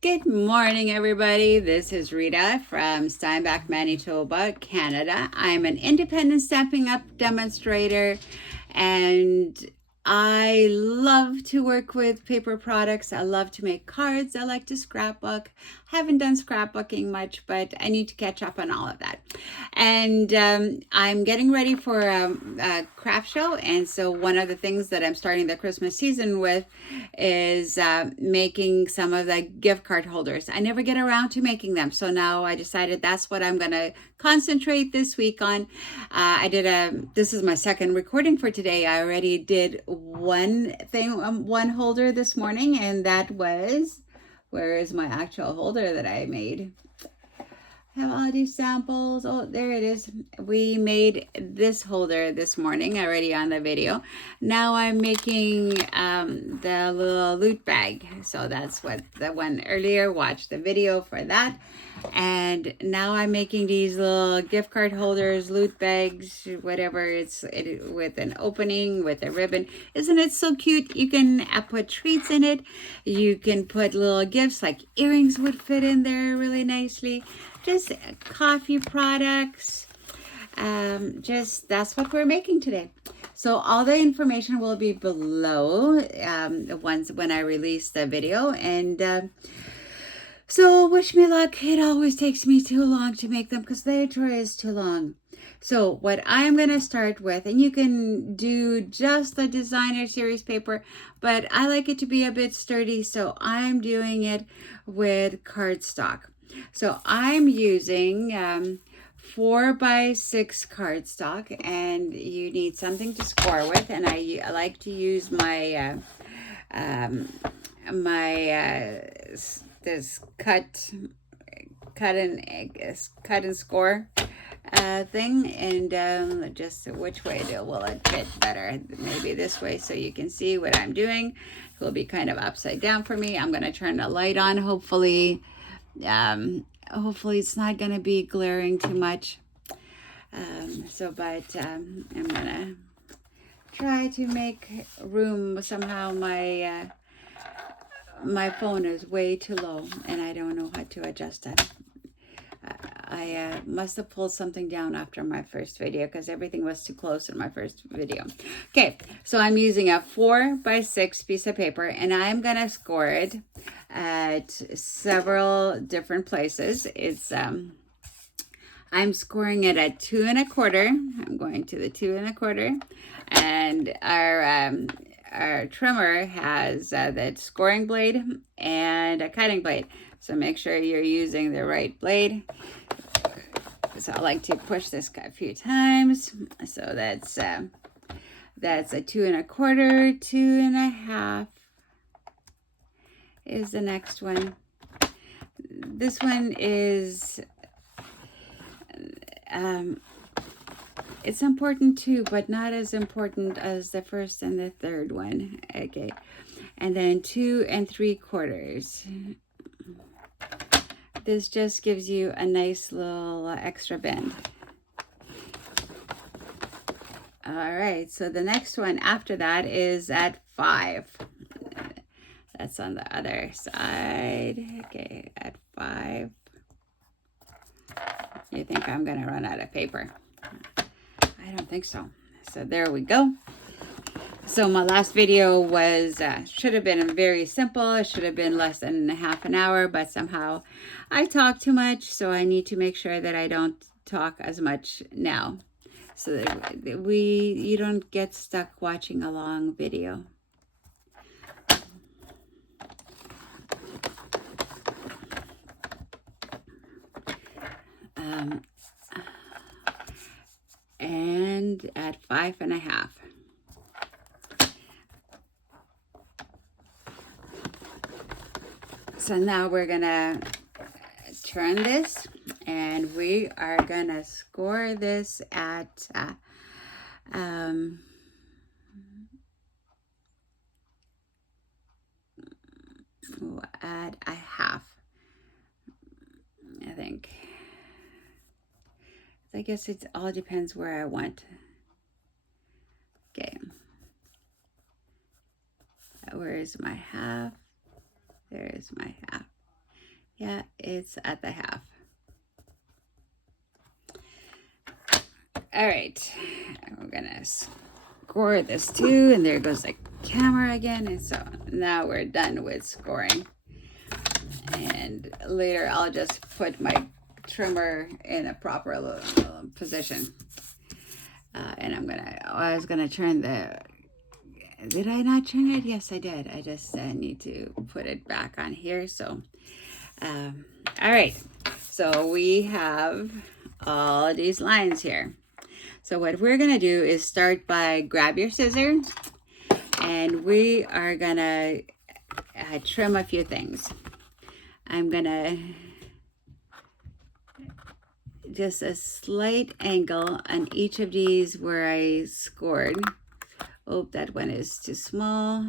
Good morning, everybody. This is Rita from Steinbach, Manitoba, Canada. I'm an independent Stampin' Up demonstrator, and I love to work with paper products. I love to make cards. I like to scrapbook. Haven't done scrapbooking much, but I need to catch up on all of that. And I'm getting ready for a craft show, and so one of the things that I'm starting the Christmas season with is making some of the gift card holders. I never get around to making them, so now I decided that's what I'm going to concentrate this week on. This is my second recording for today. I already did one thing, one holder this morning, and that was, where is my actual holder that I made? Have all these samples. Oh, there it is. We made this holder this morning already on the video. Now I'm making the little loot bag. So that's what the one earlier, watched the video for that. And now I'm making these little gift card holders, loot bags, whatever. It's with an opening, with a ribbon. Isn't it so cute? You can put treats in it. You can put little gifts, like earrings would fit in there really nicely. Just coffee products. That's what we're making today. So all the information will be below when I release the video. And so wish me luck. It always takes me too long to make them because the intro is too long. So what I'm going to start with, and you can do just the designer series paper, but I like it to be a bit sturdy, so I'm doing it with cardstock. So I'm using 4x6 cardstock, and you need something to score with, and I like to use my this cut and score thing, and just which way will it fit better. Maybe this way, so you can see what I'm doing. It will be kind of upside down for me. I'm going to turn the light on. Hopefully it's not going to be glaring too much. I'm going to try to make room. Somehow my phone is way too low, and I don't know how to adjust it. I must have pulled something down after my first video because everything was too close in my first video. Okay, so I'm using a 4x6 piece of paper, and I'm going to score it at several different places. I'm scoring it at 2 1/4. I'm going to the 2 1/4, and our trimmer has that scoring blade and a cutting blade. So make sure you're using the right blade. So I like to push this a few times. So that's a 2 1/4, 2 1/2 is the next one. This one is it's important too, but not as important as the first and the third one. Okay, and then 2 3/4. This just gives you a nice little extra bend. All right, so the next one after that is at 5. That's on the other side. Okay, at 5. You think I'm gonna run out of paper? I don't think so. So there we go. So my last video was should have been very simple. It should have been less than half an hour, but somehow I talk too much, so I need to make sure that I don't talk as much now, so that you don't get stuck watching a long video. And at 5 1/2. So now we're gonna turn this, and we are gonna score this at at 1/2. I think. I guess it all depends where I want. Okay. Where is my half? There is my half. Yeah, it's at the half. All right, we're gonna score this too, and there goes the camera again. And so now we're done with scoring. And later I'll just put my trimmer in a proper position. And I was gonna turn did I not turn it? Yes, I did. I just need to put it back on here. So, all right. So we have all these lines here. So what we're gonna do is start by grab your scissors, and we are gonna trim a few things. I'm gonna just a slight angle on each of these where I scored. Oh, that one is too small.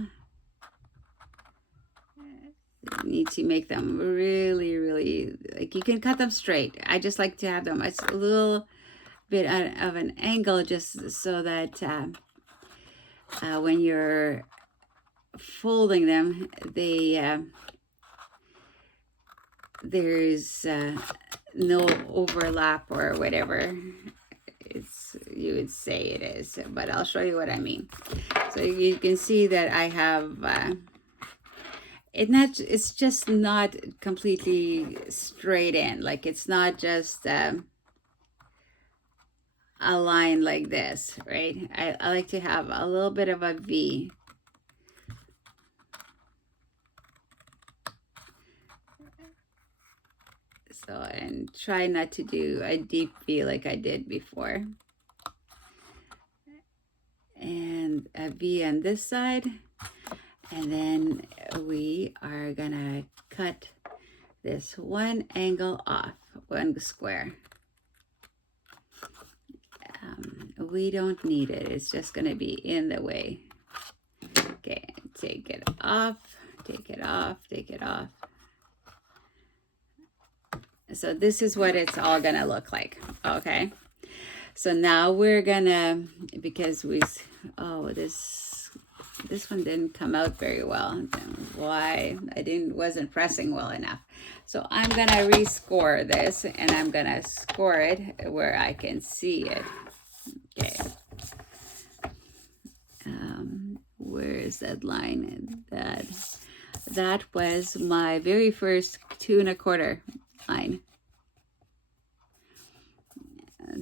You need to make them really, really, like you can cut them straight. I just like to have them a little bit of an angle just so that when you're folding them, there's no overlap or whatever you would say it is, but I'll show you what I mean. So you can see that I have it's just not completely straight in, like it's not just a line like this, right? I like to have a little bit of a V. So, and try not to do a deep V like I did before. And a V on this side. And then we are gonna cut this one angle off, one square. We don't need it. It's just gonna be in the way. Okay, take it off, take it off, take it off. So this is what it's all gonna look like, okay? So now we're gonna, because this one didn't come out very well. Why? Wasn't pressing well enough. So I'm gonna rescore this, and I'm gonna score it where I can see it. Okay. Where is that line? That was my very first 2 1/4 line.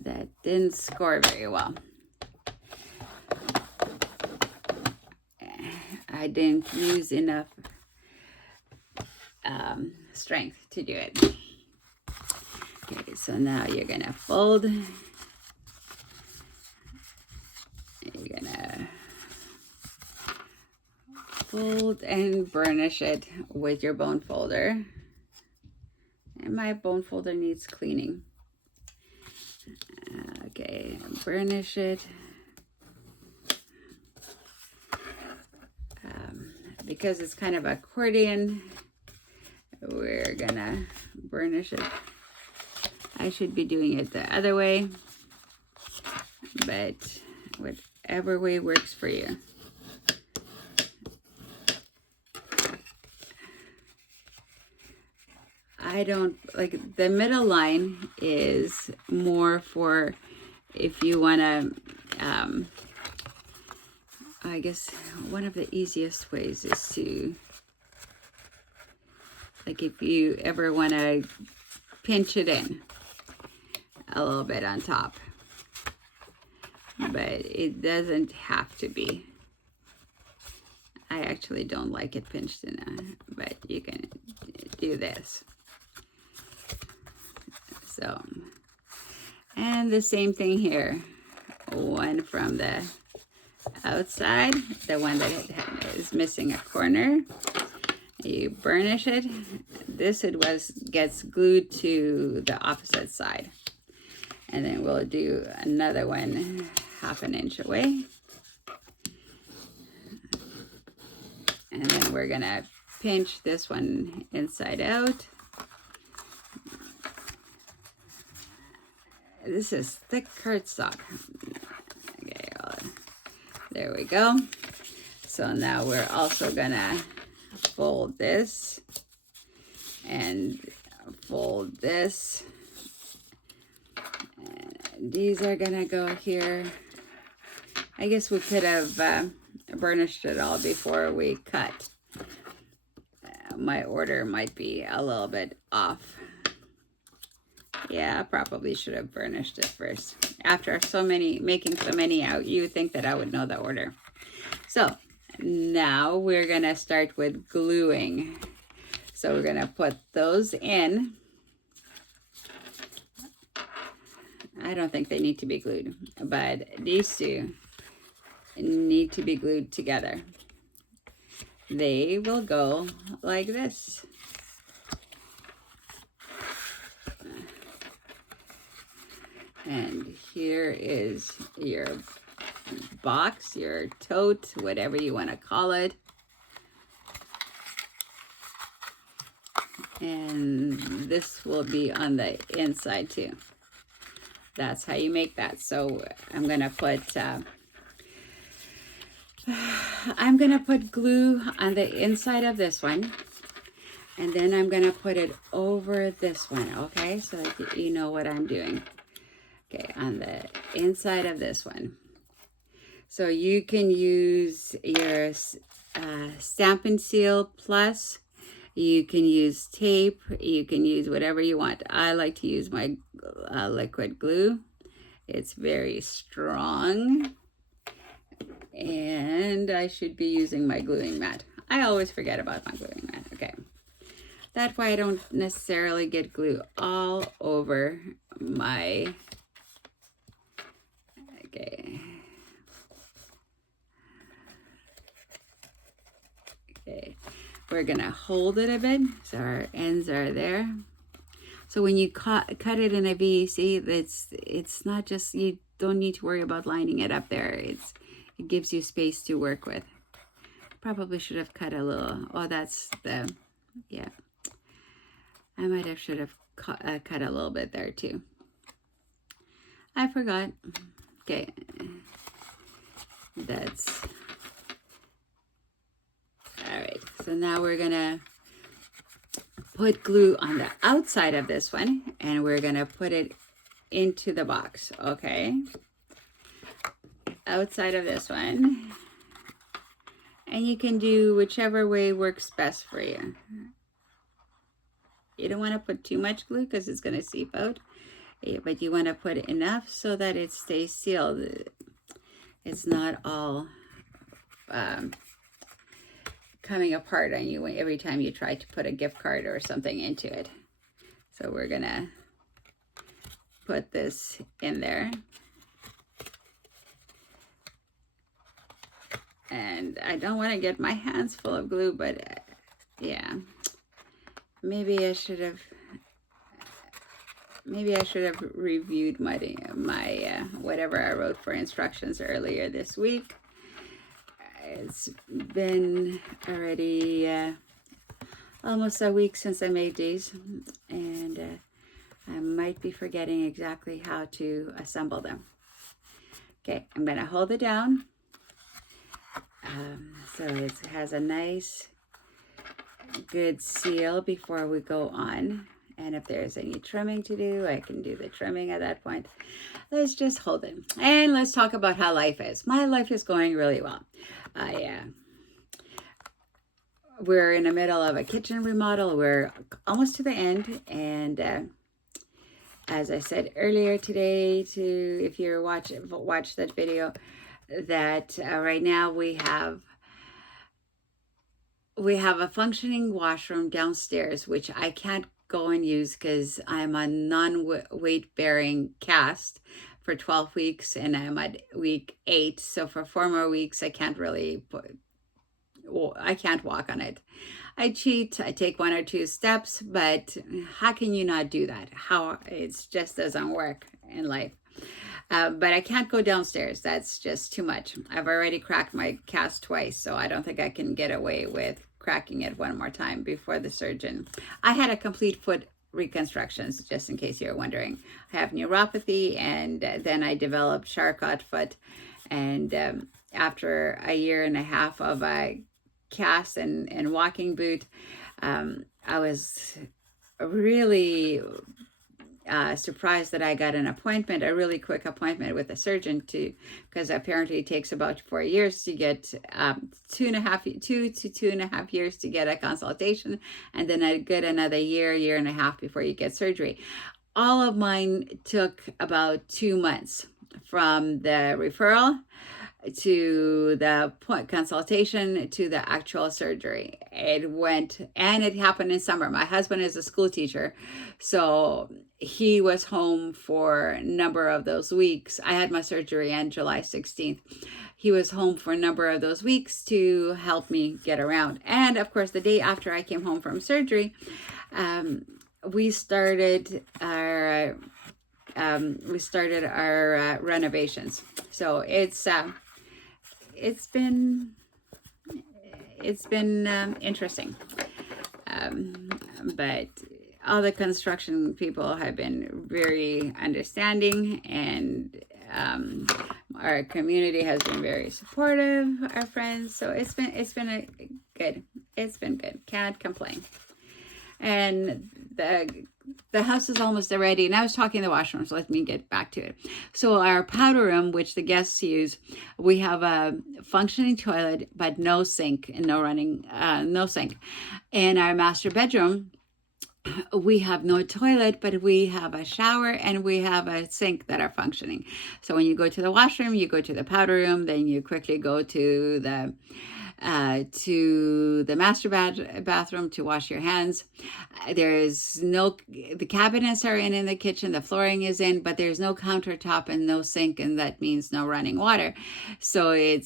That didn't score very well. I didn't use enough strength to do it. Okay, so now you're gonna fold. You're gonna fold and burnish it with your bone folder. And my bone folder needs cleaning. Okay, burnish it. Because it's kind of accordion, we're gonna burnish it. I should be doing it the other way, but whatever way works for you. I don't like the middle line is more for if you want to I guess one of the easiest ways is to, like, if you ever want to pinch it in a little bit on top, but it doesn't have to be. I actually don't like it pinched in, but you can do this. So, and the same thing here, one from the outside, the one that is missing a corner, you burnish it. This gets glued to the opposite side, and then we'll do another one 1/2 inch away, and then we're gonna pinch this one inside out. This is thick cardstock. Okay, there we go. So now we're also gonna fold this, and fold this. These are gonna go here. I guess we could have burnished it all before we cut. My order might be a little bit off. Yeah, I probably should have burnished it first. After making so many out, you would think that I would know the order. So now we're gonna start with gluing. So we're gonna put those in. I don't think they need to be glued, but these two need to be glued together. They will go like this. And here is your box, your tote, whatever you want to call it. And this will be on the inside too. That's how you make that. So I'm gonna put glue on the inside of this one, and then I'm gonna put it over this one. Okay, so that you know what I'm doing. Okay, on the inside of this one. So you can use your Stamp and Seal Plus. You can use tape. You can use whatever you want. I like to use my liquid glue. It's very strong. And I should be using my gluing mat. I always forget about my gluing mat. Okay. That way I don't necessarily get glue all over my... Okay. Okay. We're gonna hold it a bit so our ends are there. So when you cut it in a VEC, it's not just, you don't need to worry about lining it up there. It gives you space to work with. Probably should have cut a little. Oh, that's the, yeah. I might have should have cut a little bit there too. I forgot. Okay. That's all right. So now we're gonna put glue on the outside of this one, and we're gonna put it into the box. Okay. Outside of this one, and you can do whichever way works best for you. You don't want to put too much glue because it's going to seep out, but you want to put enough so that it stays sealed. It's not all coming apart on you every time you try to put a gift card or something into it. So we're gonna put this in there. And I don't want to get my hands full of glue, but yeah, maybe I should have reviewed my whatever I wrote for instructions earlier this week. It's been already almost a week since I made these, and I might be forgetting exactly how to assemble them. Okay, I'm gonna hold it down. So it has a nice, good seal before we go on. And if there's any trimming to do, I can do the trimming at that point. Let's just hold it. And let's talk about how life is. My life is going really well. We're in the middle of a kitchen remodel. We're almost to the end. And as I said earlier today, if you watch that video, that right now we have a functioning washroom downstairs, which I can't go and use because I'm a non-weight bearing cast for 12 weeks and I'm at week 8. So for 4 more weeks, I can't really I can't walk on it. I cheat, I take 1 or 2 steps, but how can you not do that? It just doesn't work in life. But I can't go downstairs. That's just too much. I've already cracked my cast twice, so I don't think I can get away with cracking it 1 more time before the surgeon. I had a complete foot reconstruction, just in case you're wondering. I have neuropathy, and then I developed Charcot foot. And after a 1.5 years of a cast and walking boot, I was really surprised that I got an appointment, a really quick appointment with a surgeon because apparently it takes about 4 years to get 2 to 2.5 years to get a consultation, and then a good another year and a half before you get surgery. All of mine took about 2 months from the referral to the consultation to the actual surgery. It happened in summer. My husband is a school teacher, so he was home for a number of those weeks. I had my surgery on July 16th. He was home for a number of those weeks to help me get around. And of course, the day after I came home from surgery, we started our renovations. So it's been interesting, but all the construction people have been very understanding, and our community has been very supportive, our friends. So it's been good. Can't complain. And the house is almost ready. And I was talking the washroom, so let me get back to it. So our powder room, which the guests use, we have a functioning toilet, but no sink and no sink. In our master bedroom, we have no toilet, but we have a shower and we have a sink that are functioning. So when you go to the washroom, you go to the powder room, then you quickly go to the master bathroom to wash your hands. The cabinets are in the kitchen, the flooring is in, but there's no countertop and no sink, and that means no running water. So we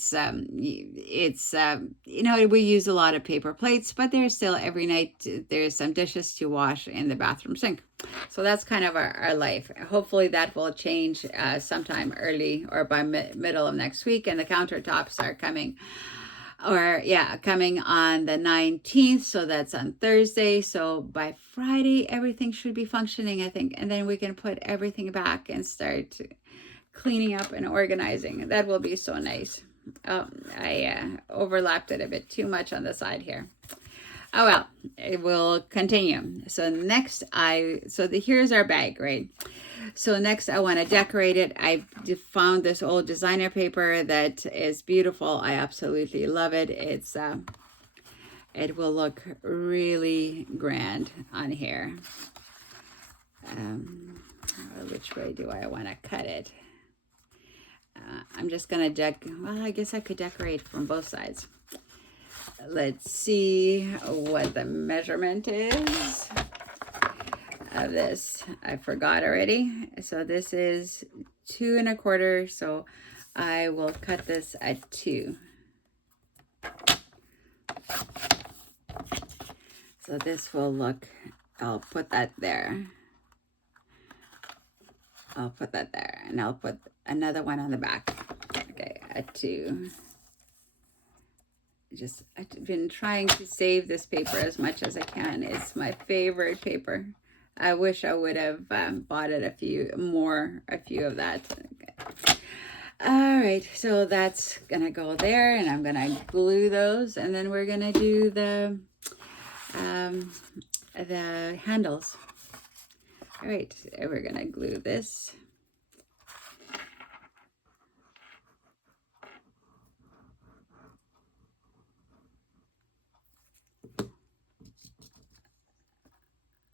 use a lot of paper plates, but there's still every night there's some dishes to wash in the bathroom sink. So that's kind of our life. Hopefully that will change sometime early or by middle of next week, and the countertops are coming on the 19th. So that's on Thursday. So by Friday, everything should be functioning, I think. And then we can put everything back and start cleaning up and organizing. That will be so nice. I overlapped it a bit too much on the side here. Oh, well, it will continue. So here's our bag, right? So next I want to decorate it. I found this old designer paper that is beautiful. I absolutely love it. It will look really grand on here. Which way do I want to cut it? I'm just going to I guess I could decorate from both sides. Let's see what the measurement is of this. I forgot already. So this is 2 1/4. So I will cut this at 2. So this will look, I'll put that there. And I'll put another one on the back. Okay, at 2. I've been trying to save this paper as much as I can. It's my favorite paper. I wish I would have bought it a few of that. Okay. All right, so that's gonna go there, and I'm gonna glue those, and then we're gonna do the handles. All right, we're gonna glue this.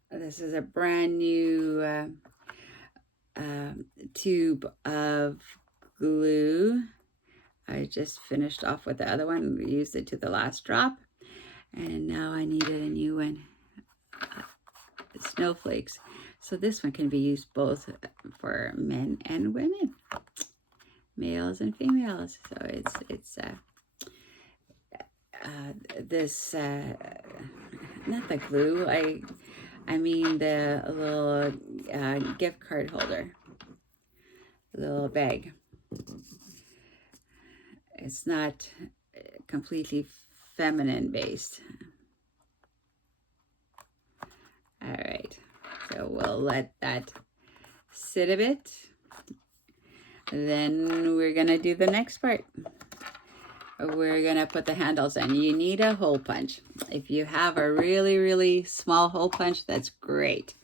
This is a brand new tube of glue. I just finished off with the other one. We used it to the last drop. And now I needed a new one. Snowflakes. So this one can be used both for men and women. Males and females. So it's not the glue. I mean the little gift card holder, little bag. It's not completely feminine based. All right, so we'll let that sit a bit. Then we're gonna do the next part. we're gonna put the handles in. You need a hole punch. If you have a really, really small hole punch, that's great.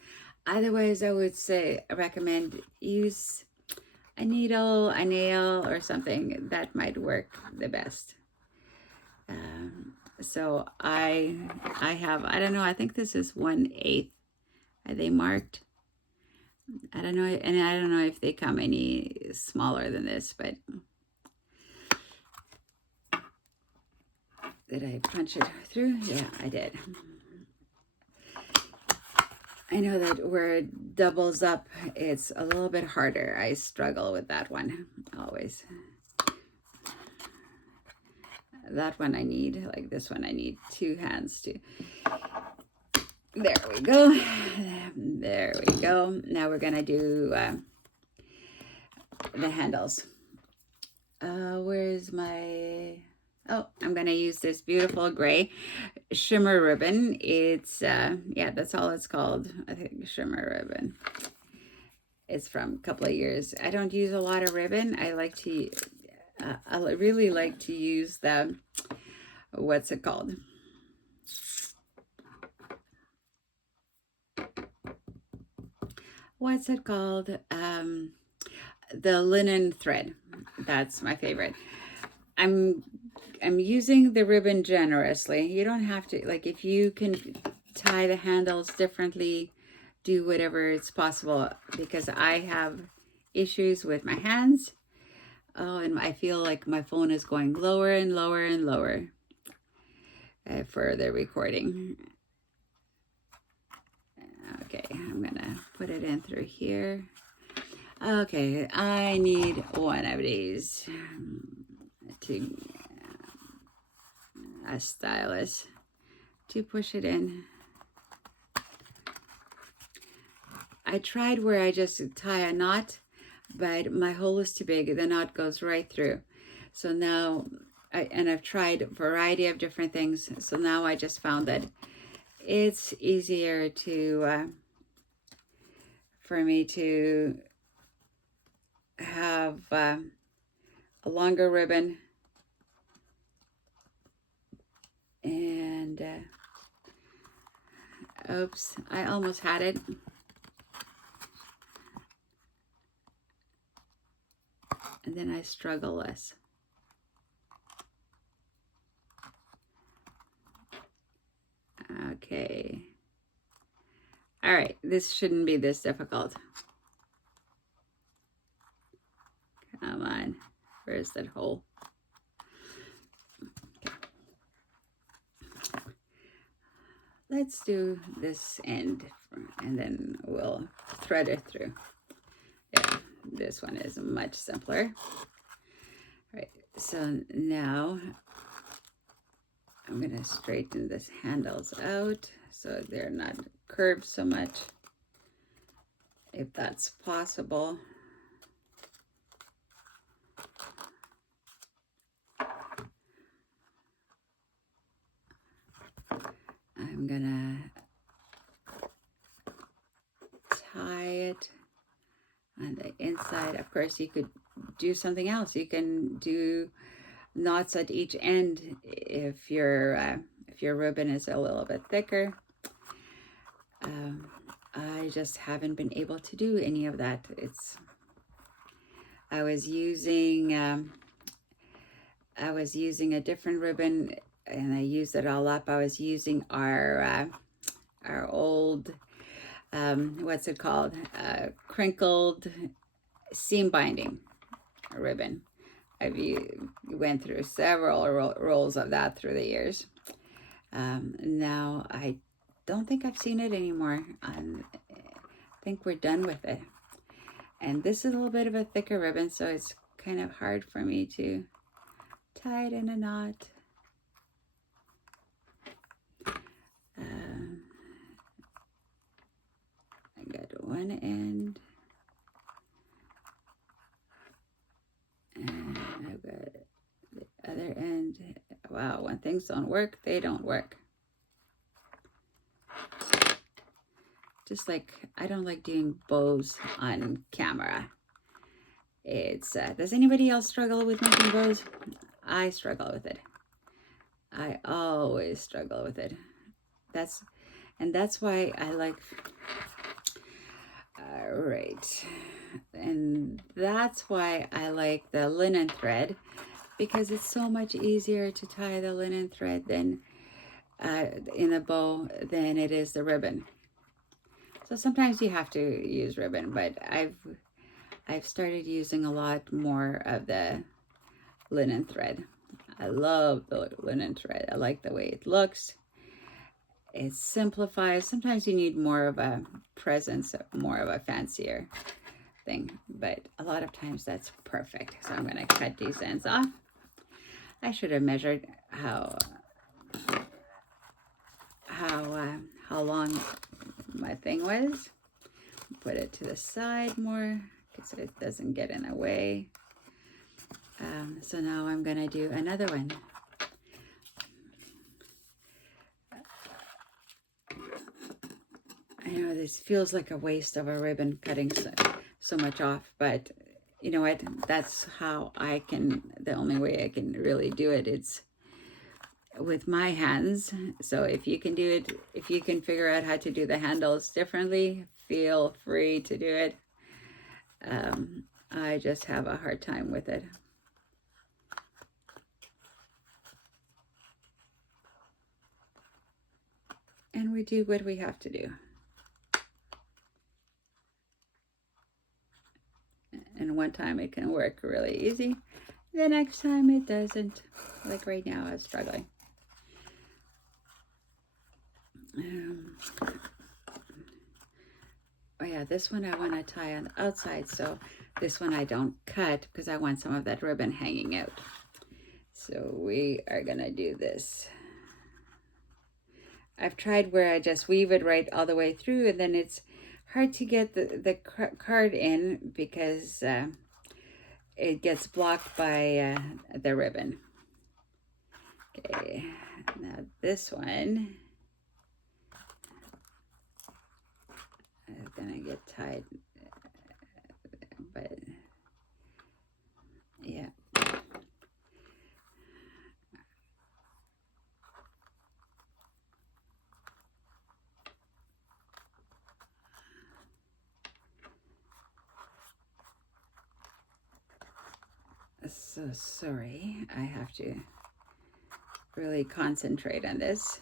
Otherwise, I would say, recommend use a needle, a nail, or something. That might work the best. So I have, I don't know, I think this is 1/8. Are they marked? I don't know, and I don't know if they come any smaller than this, but did I punch it through? Yeah, I did. I know that where it doubles up, it's a little bit harder. I struggle with that one, always. That one I need, like this one, I need 2 hands to. There we go. There we go. Now we're gonna do the handles. Where's my... Oh, I'm gonna use this beautiful gray shimmer ribbon. It's yeah, that's all it's called. I think shimmer ribbon. It's from a couple of years. I don't use a lot of ribbon. I like to I really like to use the, what's it called? What's it called? The linen thread. That's my favorite. I'm using the ribbon generously. You don't have to, like, if you can tie the handles differently, do whatever it's possible, because I have issues with my hands. Oh, and I feel like my phone is going lower and lower and lower for the recording. Okay, I'm gonna put it in through here. Okay, I need one of these to a stylus to push it in. I tried where I just tie a knot, but my hole is too big. The knot goes right through. So now, I've tried a variety of different things. So now I just found that it's easier to, for me to have a longer ribbon. And, oops, I almost had it. And then I struggle less. Okay. All right, this shouldn't be this difficult. Come on, where's that hole? Okay. Let's do this end, and then we'll thread it through. Yeah, this one is much simpler. All right, so now I'm gonna straighten this handles out so they're not curved so much, if that's possible. I'm gonna tie it on the inside. Of course, you could do something else. You can do knots at each end if your ribbon is a little bit thicker. I just haven't been able to do any of that. I was using a different ribbon, and I used it all up. I was using our old what's it called? Crinkled seam binding ribbon. I've went through several rolls of that through the years. Now I don't think I've seen it anymore. I think we're done with it. And this is a little bit of a thicker ribbon, so it's kind of hard for me to tie it in a knot. I got one end, and I've got the other end. Wow, when things don't work, they don't work. Just like, I don't like doing bows on camera. It's, does anybody else struggle with making bows? I struggle with it. I always struggle with it. That's why I like, all right. And that's why I like the linen thread, because it's so much easier to tie the linen thread than in a bow than it is the ribbon. So sometimes you have to use ribbon, but I've started using a lot more of the linen thread. I love the linen thread. I like the way it looks. It simplifies. Sometimes you need more of a presence, more of a fancier thing, but a lot of times that's perfect. So I'm going to cut these ends off. I should have measured how long my thing was. Put it to the side more so it doesn't get in the way. So now I'm going to do another one. I know this feels like a waste of a ribbon cutting so much off, but you know what? That's how the only way I can really do it. It's with my hands. So if you can do it, if you can figure out how to do the handles differently, feel free to do it. I just have a hard time with it. And we do what we have to do. And one time it can work really easy. The next time it doesn't. Like right now, I'm struggling. Oh yeah, this one I want to tie on the outside, so this one I don't cut because I want some of that ribbon hanging out. So we are gonna do this. I've tried where I just weave it right all the way through, and then it's hard to get the card in because it gets blocked by the ribbon. Okay, now this one is gonna get tied, but yeah. So sorry, I have to really concentrate on this.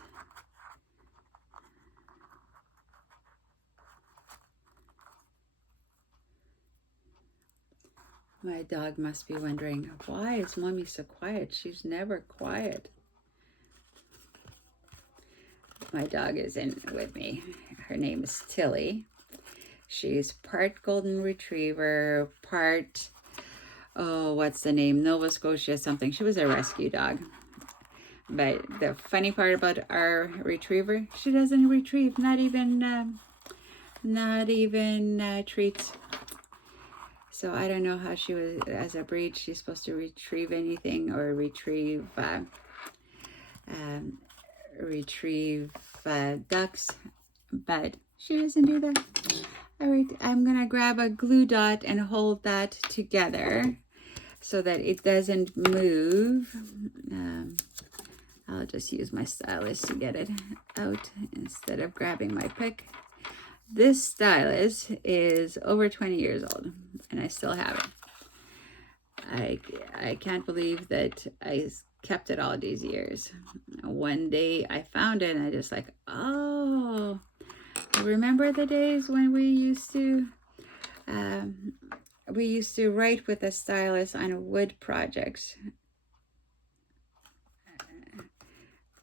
My dog must be wondering, why is Mommy so quiet? She's never quiet. My dog is in with me. Her name is Tilly. She's part golden retriever, part, oh, what's the name? Nova Scotia something. She was a rescue dog. But the funny part about our retriever, she doesn't retrieve, not even treats. So I don't know how she was, as a breed, she's supposed to retrieve anything or retrieve ducks, but she doesn't do that. All right, I'm gonna grab a glue dot and hold that together so that it doesn't move. I'll just use my stylus to get it out instead of grabbing my pick. This stylus is over 20 years old, and I still have it. I can't believe that I kept it all these years. One day I found it, and I just like, oh, I remember the days when we used to write with a stylus on wood projects.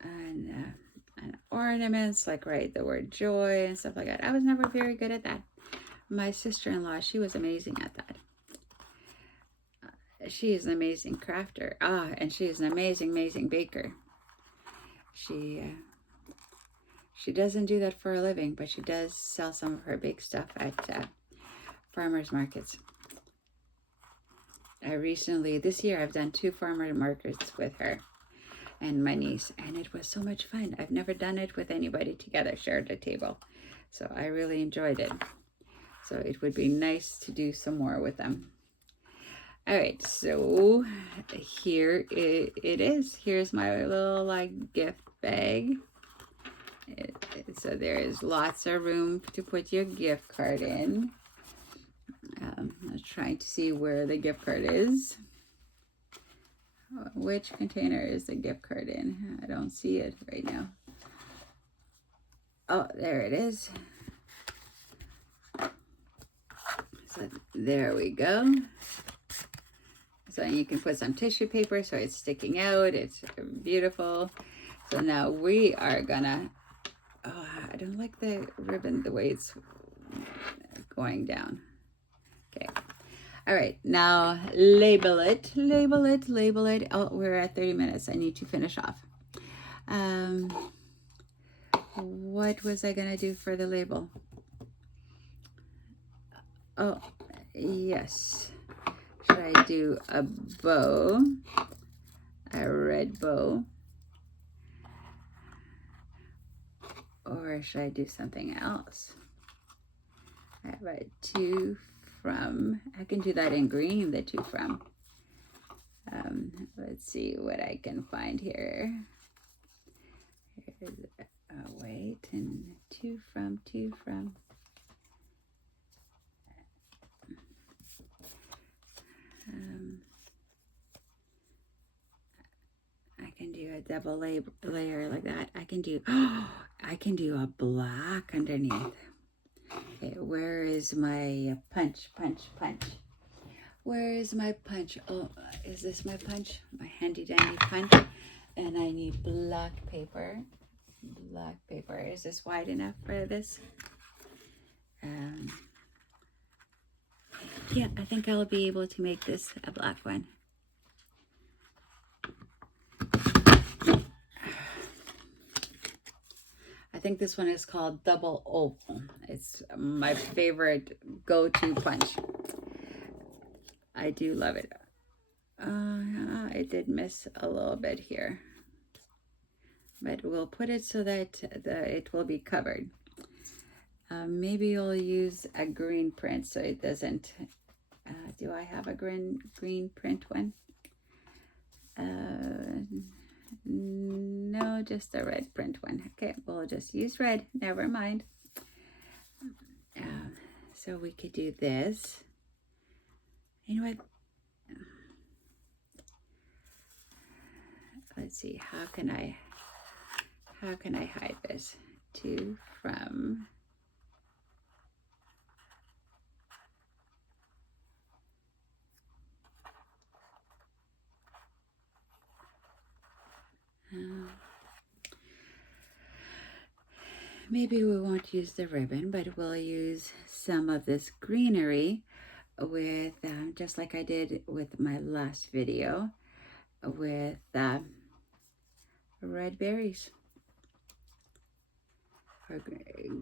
And ornaments, like write the word joy and stuff like that. I was never very good at that. My sister-in-law, she was amazing at that. She is an amazing crafter. And she is an amazing baker. She doesn't do that for a living, but she does sell some of her bake stuff at farmers markets. This year, I've done 2 farmer markets with her and my niece, and it was so much fun. I've never done it with anybody together, shared a table. So I really enjoyed it. So it would be nice to do some more with them. All right, so here it is. Here's my little like gift bag. So there is lots of room to put your gift card in. I'm trying to see where the gift card is. Which container is the gift card in? I don't see it right now. Oh, there it is. So there we go. So you can put some tissue paper so it's sticking out. It's beautiful. So now we are gonna, oh, I don't like the ribbon the way it's going down. Okay. All right, now label it, label it, label it. Oh, we're at 30 minutes. I need to finish off. What was I gonna do for the label? Oh, yes. Should I do a bow, a red bow? Or should I do something else? I have a to from. I can do that in green, the to from. Let's see what I can find here. Here's, wait, and to from, to from. I can do a double layer like that. I can do, I can do a black underneath. Okay, where is my punch? Where is my punch? Oh, is this my punch? My handy dandy punch. And I need black paper. Black paper. Is this wide enough for this? Yeah, I think I'll be able to make this a black one. I think this one is called Double Oval. It's my favorite go-to punch. I do love it. I did miss a little bit here, but we'll put it so that it will be covered. Maybe you'll use a green print so it doesn't. Do I have a green print one? No, just a red print one. Okay, we'll just use red. Never mind. So we could do this. You know what? Let's see. How can I hide this? To from. Maybe we won't use the ribbon, but we'll use some of this greenery with, just like I did with my last video, with red berries. Or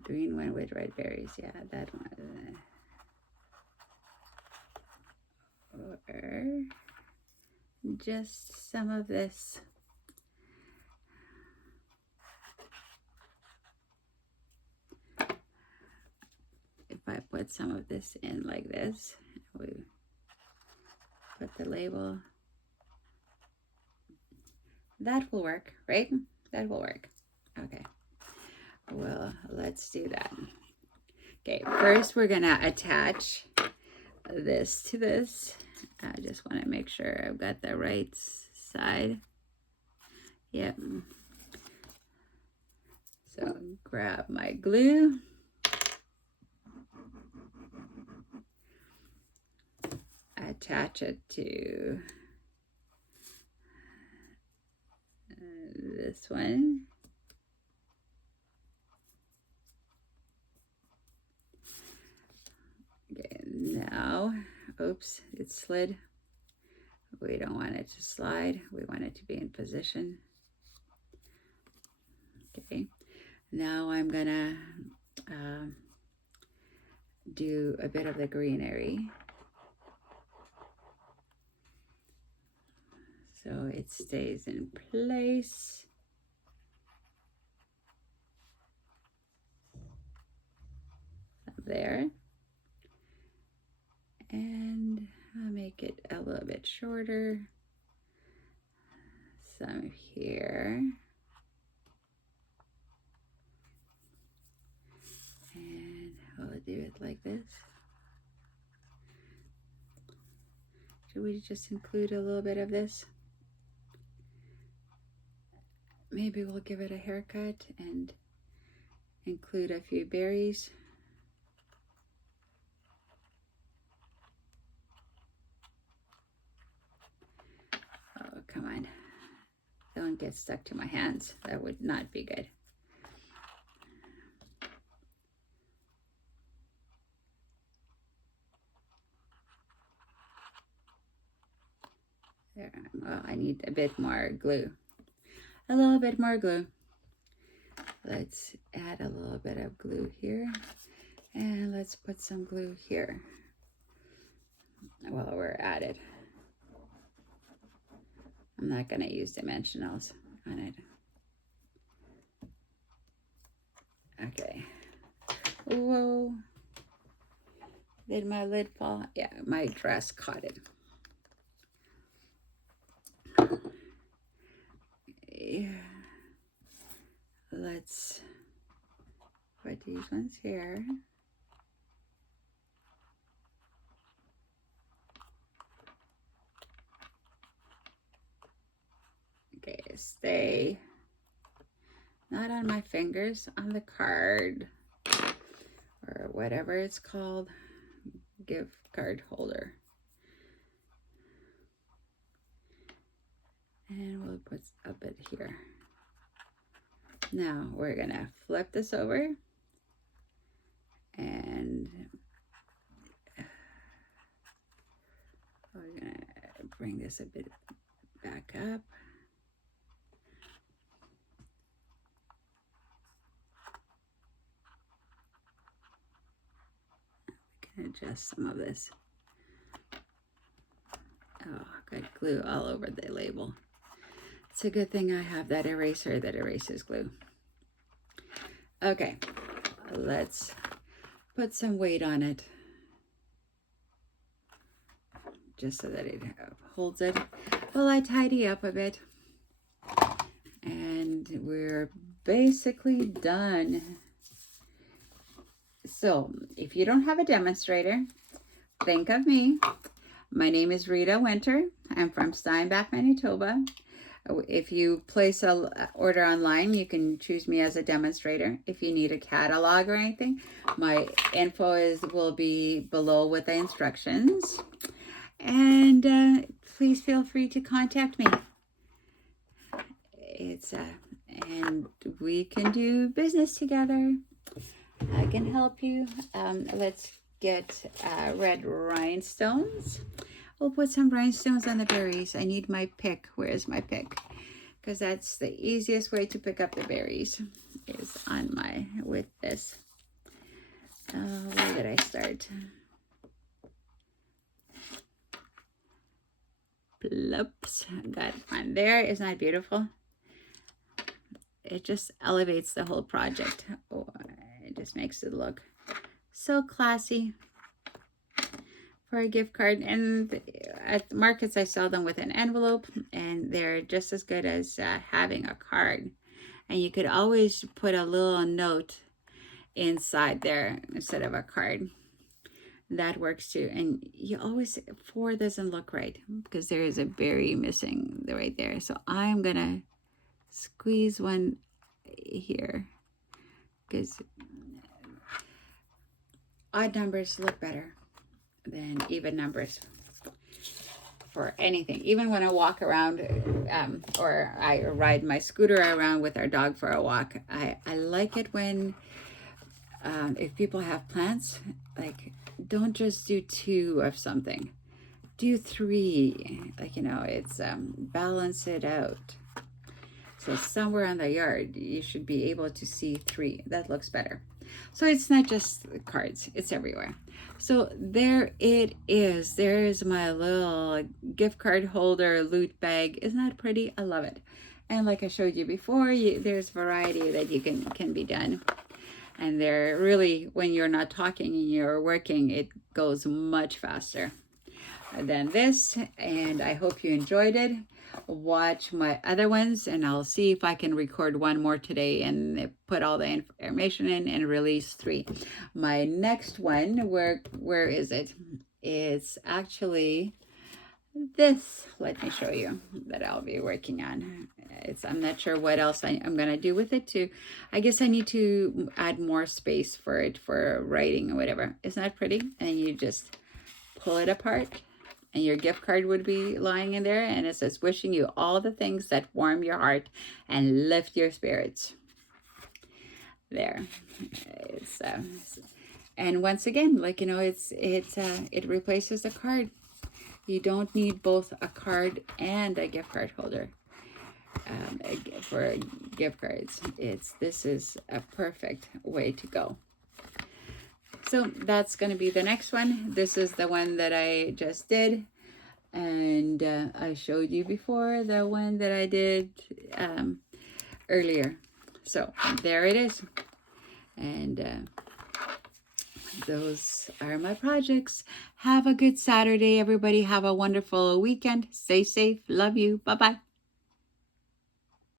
green one with red berries, yeah, that one. Or just some of this. If I put some of this in like this, we put the label. That will work, right? That will work. Okay. Well, let's do that. Okay, first we're gonna attach this to this. I just want to make sure I've got the right side. Yep. So grab my glue. Attach it to this one. Okay, now, oops, it slid. We don't want it to slide. We want it to be in position. Okay, now I'm gonna do a bit of the greenery. So it stays in place. There. And I'll make it a little bit shorter. Some here. And I'll do it like this. Should we just include a little bit of this? Maybe we'll give it a haircut and include a few berries. Oh, come on. Don't get stuck to my hands. That would not be good. There. Well, I need a bit more glue. A little bit more glue. Let's add a little bit of glue here. And let's put some glue here while we're at it. I'm not going to use dimensionals on it. Okay. Whoa. Did my lid fall? Yeah, my dress caught it. Yeah. Let's put these ones here. Okay, stay not on my fingers, on the card or whatever it's called, gift card holder. And we'll put a bit here. Now we're gonna flip this over and we're gonna bring this a bit back up. We can adjust some of this. Oh, got glue all over the label. It's a good thing I have that eraser that erases glue. Okay, let's put some weight on it, just so that it holds it while I tidy up a bit. And we're basically done. So if you don't have a demonstrator, think of me. My name is Rita Winter. I'm from Steinbach, Manitoba. If you place an order online, you can choose me as a demonstrator. If you need a catalog or anything, my info will be below with the instructions. And please feel free to contact me. And we can do business together. I can help you. Let's get red rhinestones. We'll put some rhinestones on the berries. I need my pick. Where's my pick? Because that's the easiest way to pick up the berries, is with this. Where did I start? Ploops. Got one there. Isn't that beautiful? It just elevates the whole project. Oh, it just makes it look so classy. For a gift card, and at markets I sell them with an envelope, and they're just as good as having a card. And you could always put a little note inside there instead of a card. That works too. And you always, 4 doesn't look right because there is a berry missing right there. So I'm gonna squeeze one here because odd numbers look better than even numbers for anything. Even when I walk around or I ride my scooter around with our dog for a walk, I like it when if people have plants, like, don't just do 2 of something, do 3, like, it's balance it out. So somewhere on the yard you should be able to see 3. That looks better. So it's not just cards, it's everywhere. So there it is. There's my little gift card holder loot bag. Isn't that pretty? I love it. And like I showed you before, there's variety that you can be done. And they're really, when you're not talking and you're working, it goes much faster. than this, and I hope you enjoyed it. Watch my other ones, and I'll see if I can record one more today and put all the information in and release 3. My next one, where is it? It's actually this. Let me show you that I'll be working on. I'm not sure what else I'm gonna do with it too. I guess I need to add more space for it for writing or whatever. Isn't that pretty? And you just pull it apart, and your gift card would be lying in there, and it says, wishing you all the things that warm your heart and lift your spirits. There. It's and once again, like, you know, it replaces a card. You don't need both a card and a gift card holder for gift cards. This is a perfect way to go. So that's going to be the next one. This is the one that I just did. And I showed you before the one that I did earlier. So there it is. And those are my projects. Have a good Saturday, everybody. Have a wonderful weekend. Stay safe. Love you. Bye-bye.